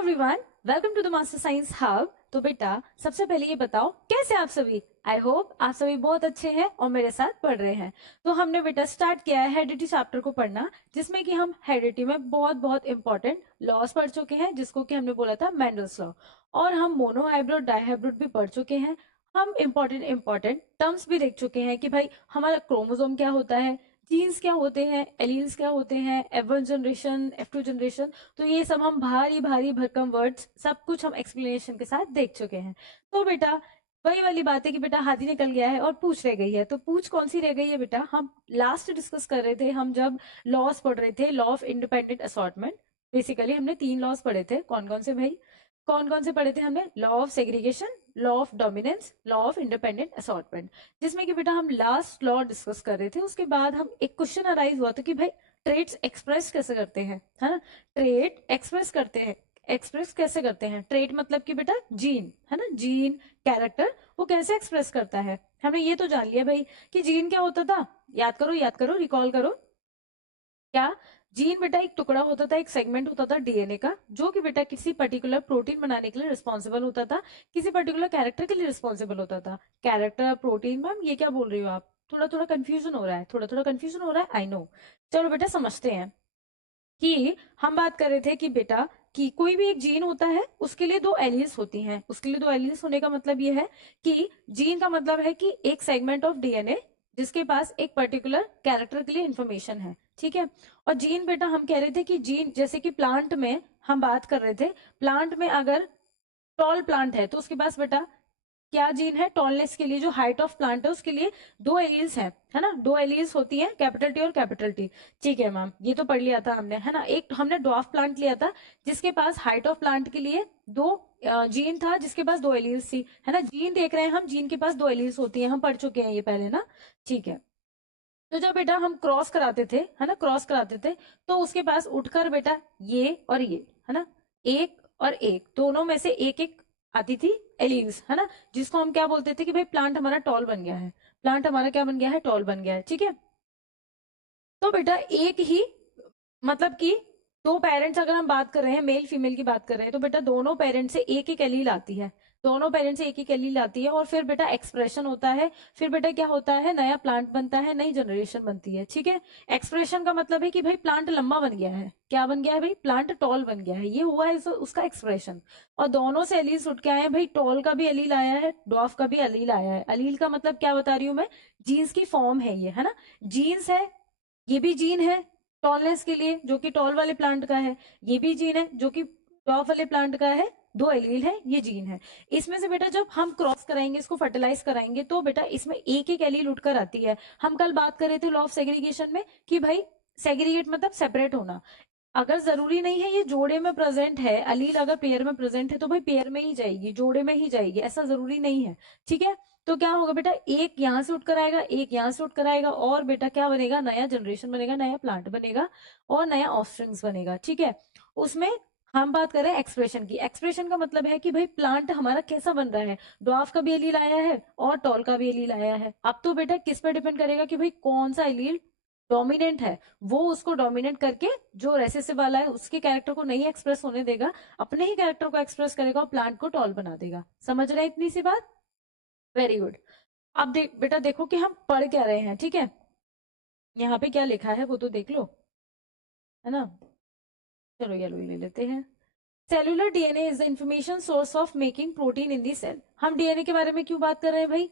Everyone, welcome to the master science hub. तो बेटा सबसे पहले ये बताओ कैसे आप सभी। आई होप आप सभी बहुत अच्छे हैं और मेरे साथ पढ़ रहे हैं। तो हमने बेटा स्टार्ट किया है हेरिडिटी चैप्टर को पढ़ना, जिसमें कि हम हेरिडिटी में बहुत बहुत इंपॉर्टेंट लॉस पढ़ चुके हैं, जिसको कि हमने बोला था मेंडल्स लॉ। और हम मोनो हाइब्रिड डाइहाइब्रिड भी पढ़ चुके हैं। हम इंपॉर्टेंट इंपॉर्टेंट टर्म्स भी देख चुके हैं कि भाई हमारा क्रोमोसोम क्या होता है, जीन्स क्या होते हैं, एलील्स क्या होते हैं, F1 जनरेशन, F2 जनरेशन। तो ये सब हम भारी भारी भरकम वर्ड्स सब कुछ हम एक्सप्लेनेशन के साथ देख चुके हैं। तो बेटा वही वाली बात है कि बेटा हाथी निकल गया है और पूछ रह गई है। तो पूछ कौन सी रह गई है बेटा, हम लास्ट डिस्कस कर रहे थे, हम जब लॉस पढ़ रहे थे, law of independent assortment. Basically हमने 3 लॉस पढ़े थे। कौन कौन से भाई, कौन कौन से पढ़े थे हमने? Law of segregation, law of dominance, law of independent assortment. जिसमें कि बेटा हम लास्ट लॉ डिस्कस कर रहे थे। उसके बाद हम एक क्वेश्चन अराइज हुआ था कि भाई ट्रेड्स एक्सप्रेस कैसे करते हैं, है ना? ट्रेड एक्सप्रेस करते हैं, एक्सप्रेस कैसे करते हैं? ट्रेड मतलब कि बेटा जीन, है ना? जीन, कैरेक्टर, वो कैसे एक्सप्रेस करता है। हमने ये तो जान लिया भाई कि जीन क्या होता था। याद करो, रिकॉल करो। क्या? जीन बेटा एक टुकड़ा होता था, एक सेगमेंट होता था डीएनए का, जो कि बेटा किसी पर्टिकुलर प्रोटीन बनाने के लिए रिस्पॉन्सिबल होता था, किसी पर्टिकुलर कैरेक्टर के लिए रिस्पॉन्सिबल होता था। कैरेक्टर, प्रोटीन, मैम ये क्या बोल रही हो आप? थोड़ा थोड़ा कंफ्यूजन हो रहा है, थोड़ा थोड़ा कंफ्यूजन हो रहा है, आई नो। चलो बेटा समझते हैं कि हम बात कर रहे थे कि बेटा कि कोई भी एक जीन होता है, उसके लिए 2 एलील्स होती हैं। उसके लिए 2 एलील्स होने का मतलब ये है कि जीन का मतलब है कि एक सेगमेंट ऑफ डीएनए जिसके पास एक पर्टिकुलर कैरेक्टर के लिए इंफॉर्मेशन है, ठीक है। और जीन बेटा हम कह रहे थे कि जीन जैसे कि प्लांट में हम बात कर रहे थे, प्लांट में अगर टॉल प्लांट है तो उसके पास बेटा क्या जीन है? टॉलनेस के लिए, जो हाइट ऑफ प्लांट है उसके लिए 2 एलील्स हैं, है ना? 2 एलील्स होती हैं, कैपिटल टी और कैपिटल टी। ठीक है मैम, ये तो पढ़ लिया था हमने, है ना? एक हमने ड्वार्फ प्लांट लिया था जिसके पास हाइट ऑफ प्लांट के लिए दो जीन था, जिसके पास 2 एलील्स थी, है ना? जीन देख रहे हैं हम, जीन के पास 2 एलील्स होती है, हम पढ़ चुके हैं ये पहले ना। ठीक है। तो जब बेटा हम क्रॉस कराते थे, है ना, क्रॉस कराते थे, तो उसके पास उठकर बेटा ये और ये, है ना, एक और एक, दोनों में से एक एक आती थी एलील्स, है ना? जिसको हम क्या बोलते थे कि भाई प्लांट हमारा टॉल बन गया है, प्लांट हमारा क्या बन गया है? टॉल बन गया है, ठीक है। तो बेटा एक ही मतलब कि 2 पेरेंट्स अगर हम बात कर रहे हैं, मेल फीमेल की बात कर रहे हैं, तो बेटा दोनों पेरेंट्स से एक एक एलील आती है, दोनों पेरेंट्स से एक एक एलील आती है, और फिर बेटा एक्सप्रेशन होता है। फिर बेटा क्या होता है? नया प्लांट बनता है, नई जनरेशन बनती है, ठीक है। एक्सप्रेशन का मतलब है कि भाई प्लांट लंबा बन गया है। क्या बन गया है भाई? प्लांट टॉल बन गया है, ये हुआ है उसका एक्सप्रेशन। और दोनों से एलील उठ के आए हैं भाई, टॉल का भी एलील आया है, डॉफ का भी एलील आया है। एलील का मतलब क्या बता रही हूं मैं? जीन्स की फॉर्म है ये, है ना? जीन्स है, ये भी जीन है टॉलनेस के लिए, जो कि टॉल वाले प्लांट का है। ये भी जीन है जो कि टॉप वाले प्लांट का है। 2 एलील है, ये जीन है। इसमें से बेटा जब हम क्रॉस कराएंगे, इसको फर्टिलाइज कराएंगे, तो बेटा इसमें एक एक एलील उठकर आती है। हम कल बात कर रहे थे लॉ ऑफ सेग्रीगेशन में कि भाई सेग्रीगेट मतलब सेपरेट होना। अगर जरूरी नहीं है ये जोड़े में प्रेजेंट है, अलील अगर पेयर में प्रेजेंट है तो भाई पेयर में ही जाएगी, जोड़े में ही जाएगी, ऐसा जरूरी नहीं है, ठीक है। तो क्या होगा बेटा? एक यहां से उठकर आएगा, एक यहां से उठकर आएगा, और बेटा क्या बनेगा? नया जनरेशन बनेगा, नया प्लांट बनेगा, और नया ऑफस्प्रिंग्स बनेगा, ठीक है। उसमें हम बात कर रहे हैं एक्सप्रेशन की। एक्सप्रेशन का मतलब है कि भाई प्लांट हमारा कैसा बन रहा है। ड्वार्फ का भी एलील आया है और टॉल का भी एलील आया है। अब तो बेटा किस पे डिपेंड करेगा कि भाई कौन सा एलील डोमिनेंट है, वो उसको डोमिनेट करके जो रेसेसिव वाला है उसके कैरेक्टर को नहीं एक्सप्रेस होने देगा, अपने ही कैरेक्टर को एक्सप्रेस करेगा और प्लांट को टॉल बना देगा। समझ रहे हैं इतनी सी बात? Very good. अब बेटा देखो कि हम पढ़ क्या रहे हैं, ठीक है। यहाँ पे क्या लिखा है वो तो देख लो, है ना? चलो ये लो, ये ले लेते हैं। Cellular DNA is the information source of making protein in the cell. हम डीएनए के बारे में क्यों बात कर रहे हैं भाई?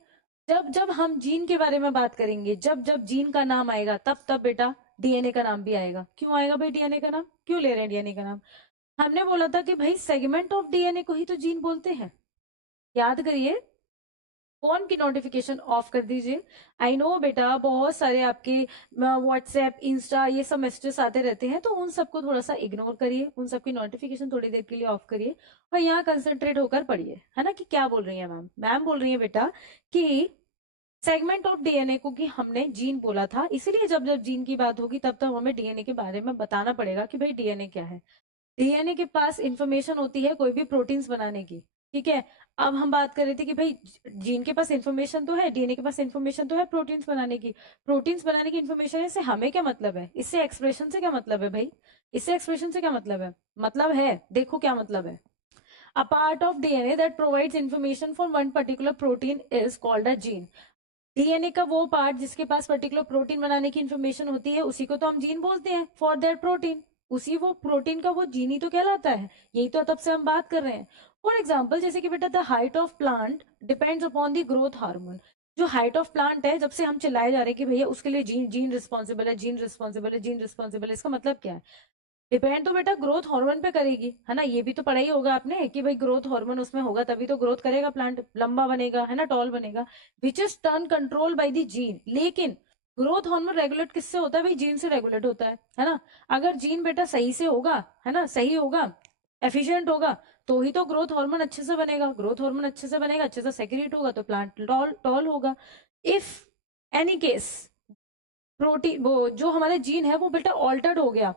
जब जब हम जीन के बारे में बात करेंगे, जब जब जीन का नाम आएगा, तब तब बेटा डीएनए का नाम भी आएगा। क्यों आएगा भाई डीएनए का नाम? क्यों ले रहे हैं डीएनए का नाम? हमने बोला था कि भाई सेगमेंट ऑफ डीएनए को ही तो जीन बोलते हैं। याद करिए। फोन की नोटिफिकेशन ऑफ कर दीजिए। आई नो बेटा बहुत सारे आपके व्हाट्सएप, इंस्टा, ये सब मैसेजेस आते रहते हैं, तो उन सबको थोड़ा सा इग्नोर करिए, उन सबकी नोटिफिकेशन थोड़ी देर के लिए ऑफ करिए और यहाँ कंसंट्रेट होकर पढ़िए, है ना? कि क्या बोल रही है मैम? मैम बोल रही है बेटा कि सेगमेंट ऑफ डीएनए को कि हमने जीन बोला था, इसीलिए जब जब जीन की बात होगी तब तब हमें डीएनए के बारे में बताना पड़ेगा कि भाई डीएनए क्या है। डीएनए के पास इंफॉर्मेशन होती है कोई भी प्रोटीन्स बनाने की, ठीक है। अब हम बात कर रहे थे कि भाई जीन के पास इंफॉर्मेशन तो है, डीएनए के पास इंफॉर्मेशन तो है प्रोटीन्स बनाने की। प्रोटीन्स बनाने की इंफॉर्मेशन है, इससे हमें क्या मतलब है, इससे एक्सप्रेशन से क्या मतलब है भाई, इससे एक्सप्रेशन से क्या मतलब है, मतलब है, देखो क्या मतलब है। A part of DNA that provides information for one particular protein is called a gene. DNA का वो पार्ट जिसके पास पर्टिकुलर प्रोटीन बनाने की इंफॉर्मेशन होती है उसी को तो हम जीन बोलते हैं, फॉर दैट प्रोटीन। उसी वो प्रोटीन का वो जीन ही तो कहलाता है, यही तो तब से हम बात कर रहे हैं। फॉर एग्जाम्पल जैसे कि बेटा the height of plant depends upon the growth hormone. जो हाइट ऑफ प्लांट है, जब से हम चिल्लाए जा रहे हैं कि भैया उसके लिए जीन जीन रिस्पॉन्सिबल है, जीन रिस्पॉन्सिबल है, जीन रिस्पॉन्सिबल है, इसका मतलब क्या है, डिपेंड तो बेटा ग्रोथ हार्मोन पे करेगी, है ना। ये भी तो पढ़ा ही होगा आपने कि भाई ग्रोथ हार्मोन उसमें होगा तभी तो ग्रोथ करेगा प्लांट, लंबा बनेगा, है ना, टॉल बनेगा, which is turn control by the gene. लेकिन ग्रोथ हार्मोन रेगुलेट किससे होता है भाई, जीन से रेगुलेट होता है ना। अगर जीन बेटा सही से होगा, है ना, सही होगा, एफिशिएंट होगा, तो ही तो ग्रोथ हार्मोन अच्छे से बनेगा, ग्रोथ हार्मोन अच्छे से बनेगा, अच्छे से सेक्रेट होगा तो प्लांट टॉल टॉल होगा। इफ एनी केस प्रोटीन वो जो हमारा जीन है वो बेटा ऑल्टर्ड हो गया,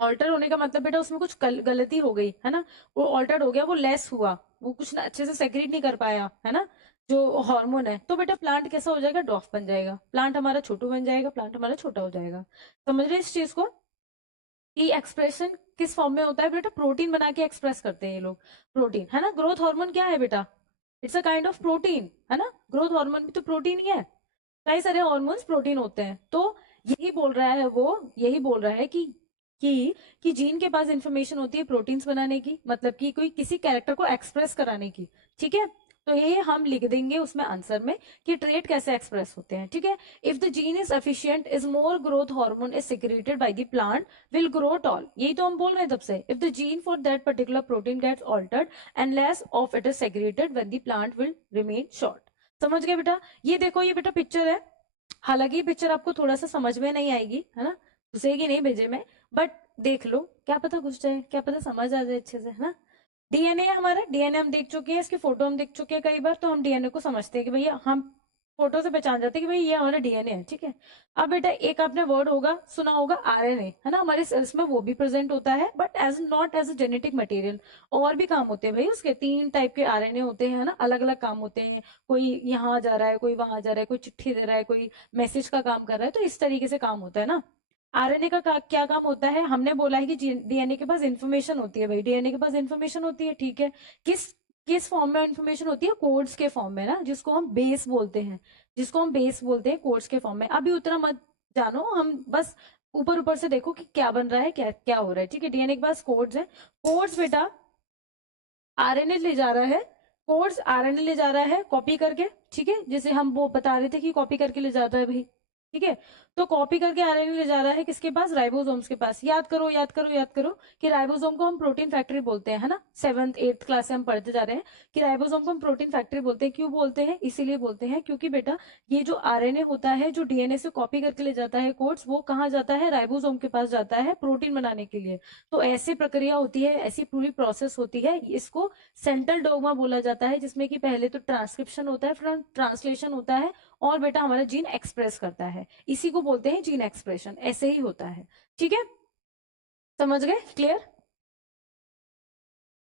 ऑल्टर होने का मतलब बेटा उसमें कुछ गलती हो गई, है ना, वो ऑल्टर्ड हो गया, वो लेस हुआ, वो कुछ ना अच्छे से सेक्रेट नहीं कर पाया, है ना, जो हार्मोन है, तो बेटा प्लांट कैसा हो जाएगा, डॉफ बन जाएगा, प्लांट हमारा छोटू बन जाएगा, प्लांट हमारा छोटा हो जाएगा। समझ रहे इस चीज को कि एक्सप्रेशन किस फॉर्म में होता है बेटा, प्रोटीन बना के एक्सप्रेस करते हैं ये लोग, प्रोटीन, है ना। ग्रोथ हार्मोन क्या है बेटा, it's a kind of protein, है ना, ग्रोथ हार्मोन भी तो प्रोटीन ही है, कई सारे हॉर्मोन्स प्रोटीन होते हैं। तो यही बोल रहा है वो, यही बोल रहा है कि जीन के पास इंफॉर्मेशन होती है प्रोटीन्स बनाने की, मतलब कि कोई किसी कैरेक्टर को एक्सप्रेस कराने की, ठीक है। तो ये हम लिख देंगे उसमें आंसर में कि ट्रेट कैसे एक्सप्रेस होते हैं, ठीक है। If the gene is efficient is more growth hormone is secreted by the plant will grow tall, यही तो हम बोल रहे हैं तब से। If the gene for that particular protein gets altered and less of it is secreted when the plant will remain short. समझ गए बेटा, ये देखो ये बेटा पिक्चर है, हालांकि ये पिक्चर आपको थोड़ा सा समझ में नहीं आएगी, है ना, घुसेगी नहीं भेजे में, बट देख लो, क्या पता घुस जाए, क्या पता समझ आ जाए अच्छे से, है ना। डीएनए है हमारा, डीएनए हम देख चुके हैं, इसकी फोटो हम देख चुके हैं कई बार, तो हम डीएनए को समझते हैं कि भैया, हम फोटो से पहचान जाते हैं कि भाई ये हमारा डीएनए है, ठीक है। अब बेटा एक आपने वर्ड होगा सुना होगा आरएनए, है ना, हमारे सेल्स में वो भी प्रेजेंट होता है, but as not as a genetic material. और भी काम होते हैं भाई उसके, 3 टाइप के आरएनए होते हैं, है ना, अलग अलग काम होते हैं, कोई यहाँ जा रहा है, कोई वहां जा रहा है, कोई चिट्ठी दे रहा है, कोई मैसेज का काम कर रहा है, तो इस तरीके से काम होता है ना। आरएनए का क्या काम होता है, हमने बोला है कि डीएनए के पास इंफॉर्मेशन होती है भाई, डीएनए के पास इंफॉर्मेशन होती है, ठीक है। किस किस फॉर्म में इंफॉर्मेशन होती है, कोड्स के फॉर्म में ना, जिसको हम बेस बोलते हैं, जिसको हम बेस बोलते हैं, कोड्स के फॉर्म में। अभी उतना मत जानो, हम बस ऊपर ऊपर से देखो कि क्या बन रहा है, क्या क्या हो रहा है, ठीक है। डीएनए के पास कोड्स है, कोड्स बेटा आरएनए ले जा रहा है, कोड्स आरएनए ले जा रहा है कॉपी करके, ठीक है, जैसे हम वो बता रहे थे कि कॉपी करके ले जाता है भाई, ठीक है। तो कॉपी करके आरएनए ले जा रहा है किसके पास, राइबोसोम्स के पास। याद करो याद करो याद करो कि राइबोसोम को हम प्रोटीन फैक्ट्री बोलते हैं, है ना, 7th 8th क्लास से हम पढ़ते जा रहे हैं कि राइबोसोम को हम प्रोटीन फैक्ट्री बोलते हैं। क्यों बोलते हैं, इसीलिए बोलते हैं क्योंकि बेटा ये जो आरएनए होता है जो डीएनए से कॉपी करके ले जाता है कोड्स, वो कहाँ जाता है, राइबोसोम के पास जाता है प्रोटीन बनाने के लिए। तो ऐसी प्रक्रिया होती है, ऐसी पूरी प्रोसेस होती है, इसको सेंट्रल डोग्मा बोला जाता है, जिसमें कि पहले तो ट्रांसक्रिप्शन होता है, फिर ट्रांसलेशन होता है, और बेटा हमारा जीन एक्सप्रेस करता है, इसी को बोलते हैं जीन एक्सप्रेशन, ऐसे ही होता है, ठीक है। समझ गए, क्लियर।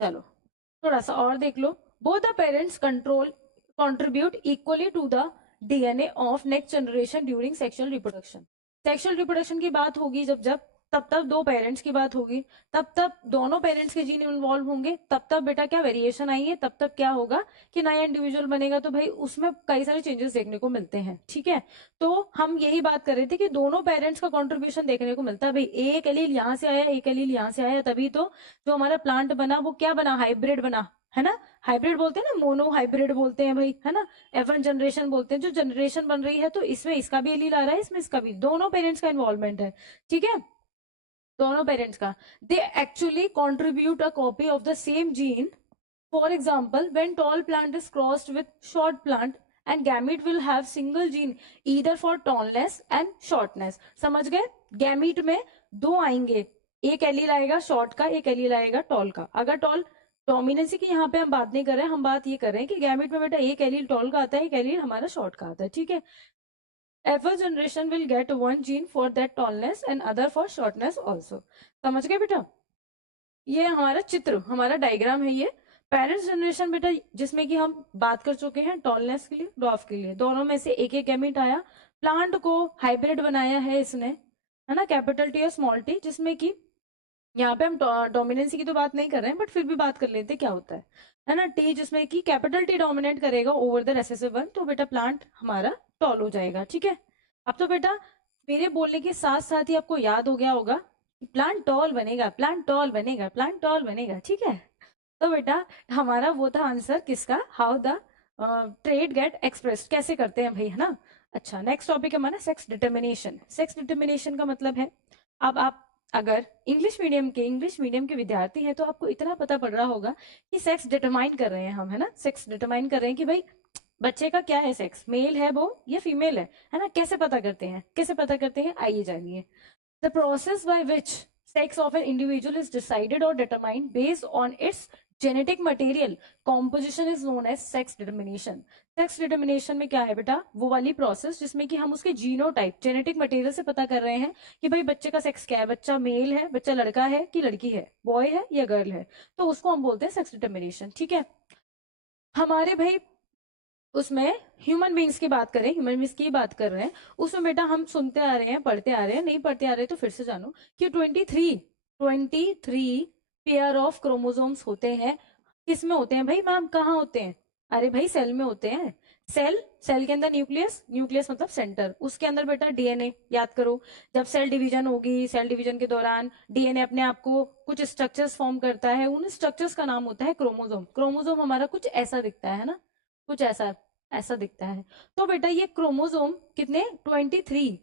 चलो थोड़ा सा और देख लो। Both the parents control contribute equally to the DNA of next generation during sexual reproduction. Sexual reproduction की बात होगी जब जब, तब तब दो पेरेंट्स की बात होगी, तब तब दोनों पेरेंट्स के जीन इन्वॉल्व होंगे, तब तब बेटा क्या वेरिएशन आएंगे, तब तब क्या होगा कि नया इंडिविजुअल बनेगा, तो भाई उसमें कई सारे चेंजेस देखने को मिलते हैं, ठीक है। तो हम यही बात कर रहे थे कि दोनों पेरेंट्स का कॉन्ट्रीब्यूशन देखने को मिलता है भाई, एक एलील यहाँ से आया, एक एलील यहाँ से आया, तभी तो जो हमारा प्लांट बना वो क्या बना, हाइब्रिड बना, है ना। हाइब्रिड बोलते हैं ना, मोनो हाइब्रिड बोलते हैं भाई, है ना, F1 जनरेशन बोलते हैं। जो जनरेशन बन रही है तो इसमें इसका भी एलील आ रहा है, इसमें इसका भी, दोनों पेरेंट्स का इन्वॉल्वमेंट है, ठीक है, दोनों पेरेंट्स का। They actually contribute a copy of the same gene. For example when tall plant is crossed with short plant and gamete will have single gene either for tallness and shortness। समझ गए, gamete में दो आएंगे, एक allele आएगा short का, एक allele आएगा टॉल का। अगर टॉल डोमिनेंसी की यहाँ पे हम बात नहीं कर रहे हैं, हम बात ये कर रहे हैं कि गैमीट में बेटा एक एलील टॉल का आता है, एक एलील हमारा शॉर्ट का आता है, ठीक है। Every generation will get one gene for that tallness and other for shortness also। समझ गए बेटा, ये हमारा चित्र, हमारा डायग्राम है ये। पेरेंट्स जनरेशन बेटा जिसमें कि हम बात कर चुके हैं टॉलनेस के लिए, ड्वार्फ के लिए, दोनों में से एक एक गैमीट आया, प्लांट को हाइब्रिड बनाया है इसने, है ना, कैपिटल टी और स्मॉल टी, जिसमें कि यहाँ पे हम डोमिनेंसी की तो बात नहीं कर रहे हैं, बट फिर भी बात कर लेते हैं क्या होता है ना, टी जिसमें कि कैपिटल टी डोमिनेट करेगा ओवर द रेसेसिव वन, तो बेटा प्लांट हमारा टॉल हो जाएगा। ठीक है, अब तो बेटा मेरे बोलने के साथ साथ ही आपको याद हो गया होगा कि प्लांट टॉल बनेगा, प्लांट टॉल बनेगा, प्लांट टॉल बनेगा। ठीक है, तो बेटा हमारा वो था आंसर किसका, how the trait get express, कैसे करते हैं भाई, है ना। अच्छा, नेक्स्ट टॉपिक है हमारा सेक्स डिटर्मिनेशन। सेक्स डिटर्मिनेशन का मतलब है, अब आप अगर इंग्लिश मीडियम के विद्यार्थी हैं तो आपको इतना पता पड़ रहा होगा कि सेक्स डिटरमाइन कर रहे हैं हम, है ना, सेक्स डिटरमाइन कर रहे हैं कि भाई बच्चे का क्या है सेक्स, मेल है वो या फीमेल है ना, कैसे पता करते हैं, कैसे पता करते हैं, आइए जानिए। The process by which sex of an individual is decided or determined based on its genetic material composition is known as sex determination। Sex determination में क्या है बेटा, वो वाली प्रोसेस जिसमें कि हम उसके जीनोटाइप, जेनेटिक मटेरियल से पता कर रहे हैं कि भाई बच्चे का सेक्स क्या है, बच्चा मेल है, बच्चा लड़का है कि लड़की है, बॉय है या गर्ल है, तो उसको हम बोलते हैं सेक्स डिटर्मिनेशन। ठीक है, हमारे भाई उसमें ह्यूमन बींग्स की बात करें, ह्यूमन बींग्स की बात कर रहे हैं, उसमें बेटा हम सुनते आ रहे हैं, पढ़ते आ रहे हैं, नहीं पढ़ते आ रहे तो फिर से जानो कि 23 पेयर ऑफ क्रोमोसोम्स होते हैं। किसमें होते हैं भाई मैम, कहाँ होते हैं, अरे भाई सेल में होते हैं। सेल के अंदर न्यूक्लियस, न्यूक्लियस मतलब सेंटर, उसके अंदर बेटा डीएनए, याद करो जब सेल डिवीजन होगी, सेल डिवीजन के दौरान डीएनए अपने आप को कुछ स्ट्रक्चर्स फॉर्म करता है, उन स्ट्रक्चर्स का नाम होता है क्रोमोसोम। क्रोमोसोम हमारा कुछ ऐसा दिखता है ना, कुछ ऐसा ऐसा दिखता है। तो बेटा ये क्रोमोसोम कितने, 23,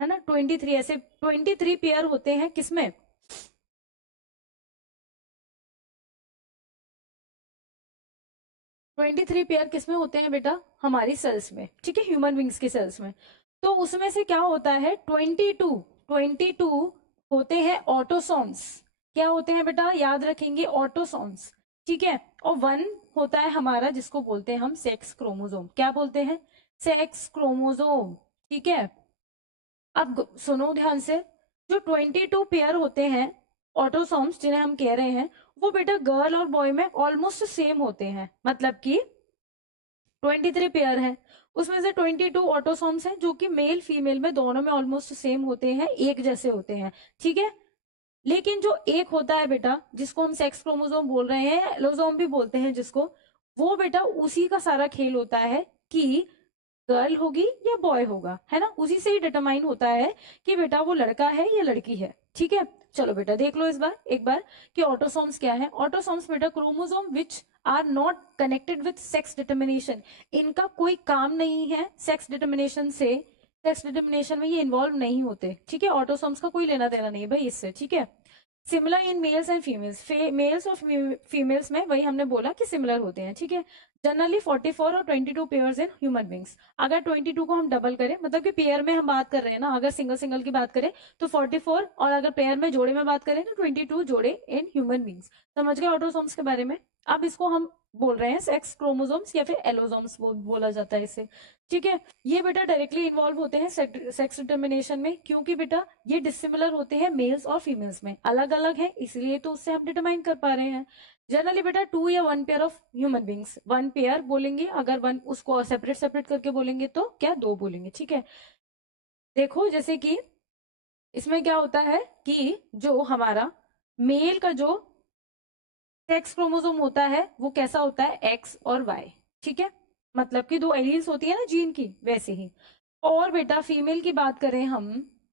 है ना, 23, ऐसे 23 पेयर होते हैं किसमें, 23 पेयर किसमें होते हैं बेटा, हमारी सेल्स में। ठीक है, ह्यूमन बींग्स की सेल्स में। तो उसमें से क्या होता है, 22 होते हैं ऑटोसोम्स। क्या होते हैं बेटा, याद रखेंगे, ऑटोसोम्स। ठीक है, और 1 होता है हमारा जिसको बोलते हैं हम सेक्स क्रोमोसोम। क्या बोलते हैं, सेक्स क्रोमोसोम। ठीक है, अब सुनो ध्यान से, जो 22 पेयर होते हैं ऑटोसोम्स जिन्हें हम कह रहे हैं, वो बेटा गर्ल और बॉय में ऑलमोस्ट सेम होते हैं, मतलब कि 23 पेयर है, उसमें से 22 ऑटोसोम्स हैं जो कि मेल फीमेल में दोनों में ऑलमोस्ट सेम होते हैं, एक जैसे होते हैं। ठीक है, लेकिन जो एक होता है बेटा जिसको हम सेक्स क्रोमोसोम बोल रहे हैं, एलोसोम भी बोलते हैं जिसको, वो बेटा उसी का सारा खेल होता है कि गर्ल होगी या बॉय होगा, है ना, उसी से ही डिटरमाइन होता है कि बेटा वो लड़का है या लड़की है। ठीक है, चलो बेटा देख लो इस बार एक बार कि ऑटोसोम्स क्या है। ऑटोसोम्स बेटा chromosome which are not connected with sex determination, इनका कोई काम नहीं है सेक्स डिटर्मिनेशन से, सेक्स डिटर्मिनेशन में ये इन्वॉल्व नहीं होते। ठीक है, ऑटोसोम्स का कोई लेना देना नहीं है भाई इससे। ठीक है, similar in males and females, males और फीमेल्स में वही हमने बोला कि सिमिलर होते हैं। ठीक है, जनरली 44 और 22 पेयर्स इन ह्यूमन बींग्स। अगर 22 को हम डबल करें, मतलब कि पेयर में हम बात कर रहे हैं ना, अगर सिंगल सिंगल की बात करें तो 44, और अगर पेयर में जोड़े में बात करें तो 22 जोड़े इन ह्यूमन बींग्स। समझ गए ऑटोसोम्स के बारे में। अब इसको हम बोल रहे हैं सेक्स क्रोमोसोम्स या फिर एलोसोम्स बोला जाता है इसे। ठीक है, ये बेटा डायरेक्टली इन्वॉल्व होते हैं सेक्स डिटर्मिनेशन में, क्योंकि बेटा ये डिसिमिलर होते हैं मेल्स और फीमेल्स में, अलग अलग है, इसलिए तो उससे हम डिटरमाइन कर पा रहे हैं। जनरली बेटा 2 या 1 pair of human beings, 1 pair बोलेंगे, अगर 1 उसको सेपरेट सेपरेट करके बोलेंगे तो क्या 2 बोलेंगे। ठीक है, देखो जैसे कि इसमें क्या होता है कि जो हमारा मेल का जो सेक्स क्रोमोसोम होता है वो कैसा होता है, एक्स और वाई। ठीक है, मतलब कि 2 एलील्स होती है ना जीन की, वैसे ही। और बेटा फीमेल की बात करें हम,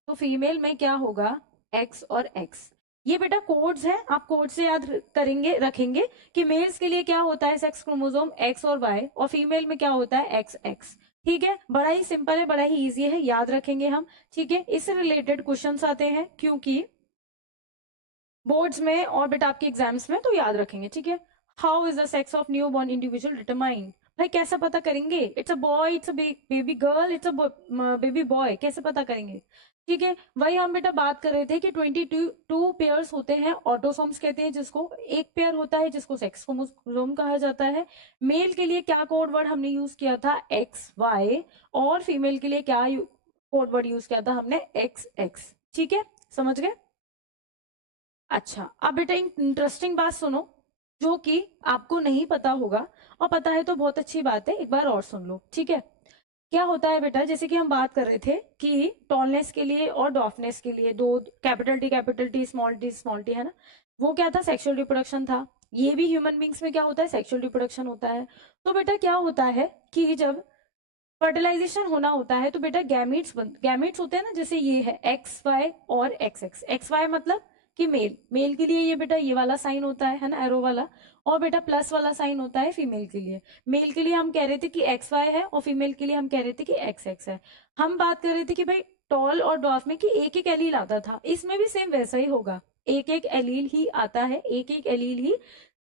तो फीमेल में क्या होगा, एक्स और एक्स। ये बेटा कोड्स हैं, आप कोड से याद करेंगे, रखेंगे कि मेल्स के लिए क्या होता है सेक्स क्रोमोसोम एक्स और वाई, और फीमेल में क्या होता है एक्स एक्स। ठीक है, बड़ा ही सिंपल है, बड़ा ही इजी है, याद रखेंगे हम। ठीक है, इससे रिलेटेड क्वेश्चंस आते हैं क्योंकि बोर्ड्स में और बेटा आपके एग्जाम्स में, तो याद रखेंगे। ठीक है, how is the sex of new born individual determined, भाई कैसे पता करेंगे, it's a boy, it's a baby girl, it's a baby boy, कैसे पता करेंगे। ठीक है, वही हम बेटा बात कर रहे थे कि 22 पेयर्स होते हैं, ऑटोसोम्स कहते हैं जिसको, एक पेयर होता है जिसको सेक्स क्रोमोसोम कहा जाता है। मेल के लिए क्या कोड वर्ड हमने यूज किया था, एक्स वाई, और फीमेल के लिए क्या कोड वर्ड यूज किया था हमने, एक्स एक्स। ठीक है, समझ गए। अच्छा, अब बेटा इंटरेस्टिंग बात सुनो, जो कि आपको नहीं पता होगा, और पता है तो बहुत अच्छी बात है, एक बार और सुन लो, ठीक है। क्या होता है बेटा, जैसे कि हम बात कर रहे थे कि टॉलनेस के लिए और डॉफनेस के लिए दो, कैपिटल टी स्मॉल टी, है ना, वो क्या था, सेक्सुअल रिप्रोडक्शन था। ये भी ह्यूमन बींग्स में क्या होता है, सेक्सुअल रिप्रोडक्शन होता है। तो बेटा क्या होता है कि जब फर्टिलाइजेशन होना होता है तो बेटा गैमीट्स होते हैं ना, जैसे ये है एक्स वाई और एक्स एक्स। एक्स वाई मतलब कि मेल के लिए ये बेटा ये वाला साइन होता है ना, एरो वाला। और बेटा प्लस वाला साइन होता है फीमेल के लिए। मेल के लिए हम कह रहे थे कि एक्स वाई है, और फीमेल के लिए हम कह रहे थे कि एक्स एक्स है। हम बात कर रहे थे कि भाई टॉल और डॉफ में कि एक एक एलील आता था, इसमें भी सेम वैसा ही होगा। एक एक एलील ही आता है, एक एक एलील ही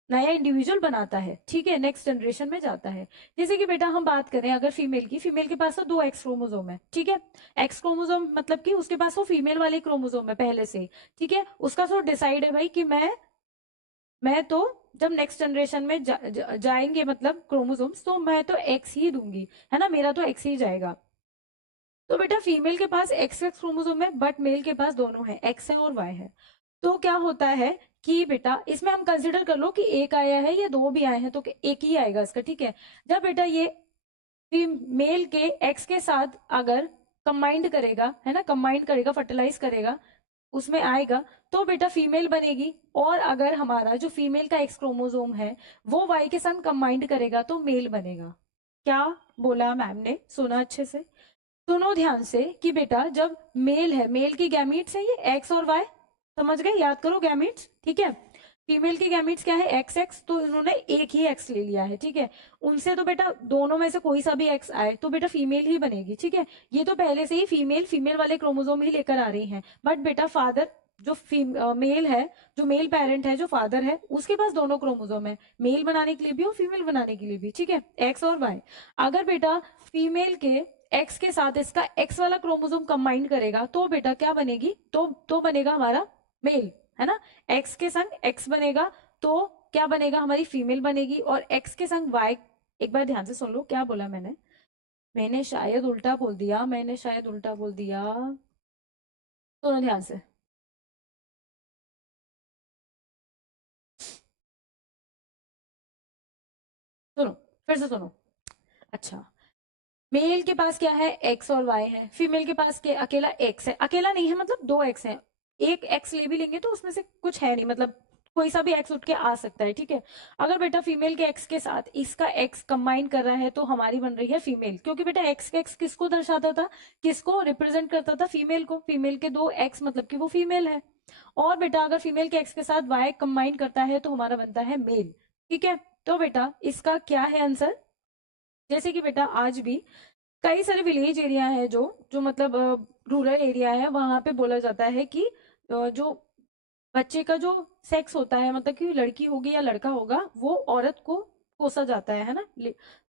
नया इंडिविजुअल बनाता है, ठीक है, नेक्स्ट जनरेशन में जाता है। जैसे कि बेटा हम बात करें अगर फीमेल के पास तो दो एक्स क्रोमोसोम है, ठीक है। एक्स क्रोमोसोम मतलब कि उसके पास वो फीमेल वाले क्रोमोसोम है पहले से ही, ठीक है। उसका तो डिसाइड है भाई कि मैं तो जब नेक्स्ट जनरेशन में जाएंगे मतलब क्रोमोसोम्स, तो मैं तो एक्स ही दूंगी, है ना, मेरा तो एक्स ही जाएगा। तो बेटा फीमेल के पास एक्स एक्स क्रोमोसोम है, बट मेल के पास दोनों है, एक्स है और वाई है। तो क्या होता है कि बेटा इसमें हम कंसिडर कर लो कि एक आया है या दो भी आए हैं, तो एक ही आएगा इसका, ठीक है। जब बेटा ये मेल के एक्स के साथ अगर कंबाइंड करेगा, है ना, कंबाइंड करेगा, फर्टिलाइज करेगा, उसमें आएगा, तो बेटा फीमेल बनेगी। और अगर हमारा जो फीमेल का एक्स क्रोमोसोम है वो वाई के साथ कंबाइंड करेगा तो मेल बनेगा। क्या बोला मैम ने, सुना अच्छे से? सुनो ध्यान से कि बेटा जब मेल है, मेल की गैमीट्स है ये एक्स और वाई, समझ गए, याद करो गैमीट्स, ठीक है। फीमेल की गैमीट्स क्या है, एक्स एक्स, तो इन्होंने एक ही एक्स ले लिया है, ठीक है। उनसे तो बेटा दोनों में से कोई सा भी एक्स आए तो बेटा फीमेल ही बनेगी, ठीक है। ये तो पहले से ही फीमेल फीमेल वाले क्रोमोसोम ही लेकर आ रही हैं, बट बेटा फादर जो मेल है, जो मेल पेरेंट है, जो फादर है, उसके पास दोनों क्रोमोसोम है, मेल बनाने के लिए भी और फीमेल बनाने के लिए भी, ठीक है, एक्स और वाई। अगर बेटा फीमेल के एक्स के साथ इसका एक्स वाला क्रोमोसोम कंबाइन करेगा तो बेटा क्या बनेगी, तो बनेगा हमारा मेल, है ना। एक्स के संग एक्स बनेगा तो क्या बनेगा, हमारी फीमेल बनेगी। और एक्स के संग वाई, एक बार ध्यान से सुन लो क्या बोला मैंने, मैंने शायद उल्टा बोल दिया, मैंने शायद उल्टा बोल दिया, सुनो ध्यान से, सुनो, फिर से सुनो। अच्छा, मेल के पास क्या है, एक्स और वाई है, फीमेल के पास के अकेला एक्स है, अकेला नहीं है मतलब दो एक्स है। एक एक्स ले भी लेंगे तो उसमें से कुछ है नहीं, मतलब कोई सा भी एक्स उठ के आ सकता है, ठीक है। अगर बेटा फीमेल के एक्स के साथ इसका एक्स कंबाइन कर रहा है तो हमारी बन रही है फीमेल, क्योंकि बेटा एक्स के एक्स किसको दर्शाता था, किसको रिप्रेजेंट करता था, फीमेल को। फीमेल के दो एक्स मतलब कि वो फीमेल है। और बेटा अगर फीमेल के एक्स के साथ वाई कंबाइन करता है तो हमारा बनता है मेल, ठीक है। तो बेटा इसका क्या है आंसर, जैसे कि बेटा आज भी कई सारे विलेज एरिया है जो मतलब रूरल एरिया है, वहां पे बोला जाता है कि जो बच्चे का जो सेक्स होता है, मतलब कि लड़की होगी या लड़का होगा, वो औरत को कोसा जाता है ना।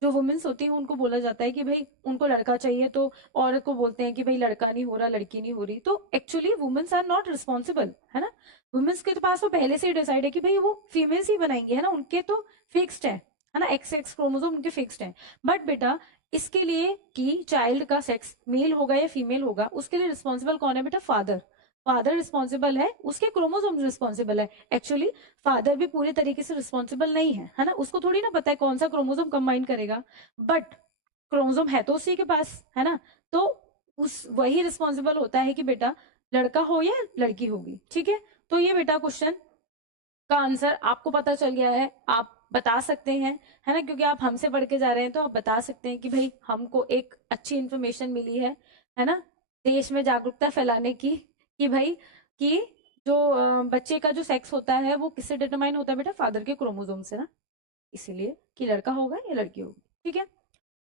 जो वुमेन्स होती है उनको बोला जाता है कि भाई उनको लड़का चाहिए, तो औरत को बोलते हैं कि भाई लड़का नहीं हो रहा, लड़की नहीं हो रही। तो actually womens are not responsible, है ना। वुमेन्स के पास तो पहले से ही डिसाइड है कि भाई वो फीमेल्स ही बनाएंगे, है ना, उनके तो फिक्स्ड है ना, एक्स एक्स क्रोमोसोम उनके फिक्स्ड है। बट बेटा इसके लिए कि चाइल्ड का सेक्स मेल होगा या फीमेल होगा, उसके लिए रिस्पॉन्सिबल कौन है बेटा, फादर। फादर रिस्पॉन्सिबल है, उसके क्रोमोसोम रिस्पॉन्सिबल है एक्चुअली। फादर भी पूरे तरीके से रिस्पॉन्सिबल नहीं है ना, उसको थोड़ी ना पता है कौन सा क्रोमोसोम कंबाइन करेगा, बट क्रोमोसोम है तो उसी के पास, है ना। तो उस वही रिस्पॉन्सिबल होता है कि बेटा लड़का हो या लड़की होगी, ठीक है। तो ये बेटा क्वेश्चन का आंसर आपको पता चल गया है, आप बता सकते हैं, है ना, क्योंकि आप हमसे पढ़ के जा रहे हैं तो आप बता सकते हैं कि भाई हमको एक अच्छी इंफॉर्मेशन मिली है ना, देश में जागरूकता फैलाने की, कि भाई कि जो बच्चे का जो सेक्स होता है वो किससे डिटरमाइन होता है बेटा, फादर के क्रोमोसोम से ना, इसीलिए कि लड़का होगा या लड़की होगी, ठीक है।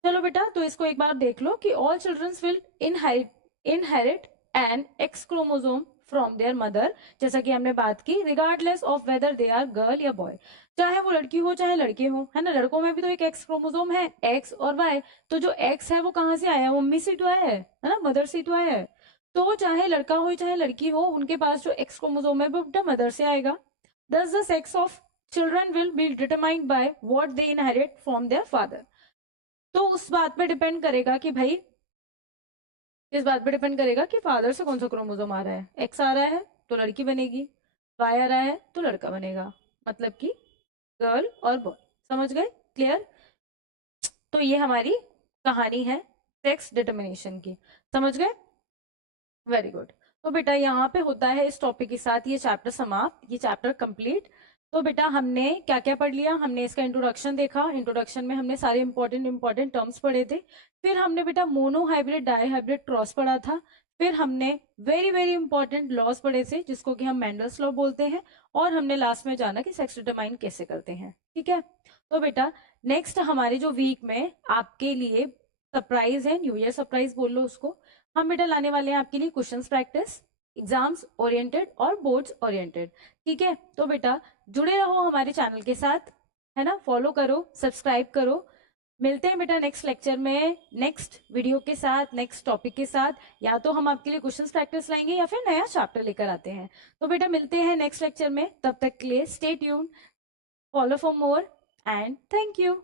चलो बेटा तो इसको एक बार देख लो कि all childrens will inherit an X chromosome from their mother, जैसा कि हमने बात की, regardless of whether they are girl या बॉय, चाहे वो लड़की हो चाहे लड़के हो, है ना। लड़कों में भी तो एक एक्स क्रोमोसोम है, एक्स और वाई। तो जो एक्स है वो कहाँ से आया, मम्मी से तो आया है ना, मदर से तो आया है। तो चाहे लड़का हो चाहे लड़की हो, उनके पास जो एक्स क्रोमोसोम है वो बेटा मदर से आएगा। दस the sex of children will be determined by what they inherit from their father. तो उस बात पे डिपेंड करेगा कि भाई, इस बात पे डिपेंड करेगा कि फादर से कौन सा क्रोमोसोम आ रहा है, एक्स आ रहा है तो लड़की बनेगी, वाई आ रहा है तो लड़का बनेगा, मतलब कि गर्ल और बॉय। समझ गए? क्लियर? तो ये हमारी कहानी है सेक्स डिटर्मिनेशन की। समझ गए? Very good. तो बेटा यहाँ पे होता है इस टॉपिक के साथ ये चैप्टर समाप्त, ये चैप्टर कंप्लीट। तो बेटा हमने क्या क्या पढ़ लिया? हमने इसका इंट्रोडक्शन देखा, इंट्रोडक्शन में हमने सारे इंपॉर्टेंट टर्म्स पढ़े थे। फिर हमने बेटा monohybrid dihybrid cross पढ़ा था। फिर हमने वेरी वेरी इंपॉर्टेंट लॉज पढ़े थे जिसको कि हम मैंडल्स लॉ बोलते हैं। और हमने लास्ट में जाना कि सेक्स डिटरमाइन कैसे करते हैं। ठीक है? तो बेटा नेक्स्ट हमारे जो वीक में आपके लिए सरप्राइज है, न्यू ईयर सरप्राइज बोल लो उसको, हम बेटा लाने वाले हैं आपके लिए क्वेश्चंस प्रैक्टिस, एग्जाम्स ओरिएंटेड और बोर्ड्स ओरिएंटेड। ठीक है? तो बेटा जुड़े रहो हमारे चैनल के साथ, है ना? फॉलो करो, सब्सक्राइब करो। मिलते हैं बेटा नेक्स्ट लेक्चर में, नेक्स्ट वीडियो के साथ, नेक्स्ट टॉपिक के साथ। या तो हम आपके लिए क्वेश्चंस प्रैक्टिस लाएंगे या फिर नया चैप्टर लेकर आते हैं। तो बेटा मिलते हैं नेक्स्ट लेक्चर में, तब तक के लिए stay tune, follow for more and thank you.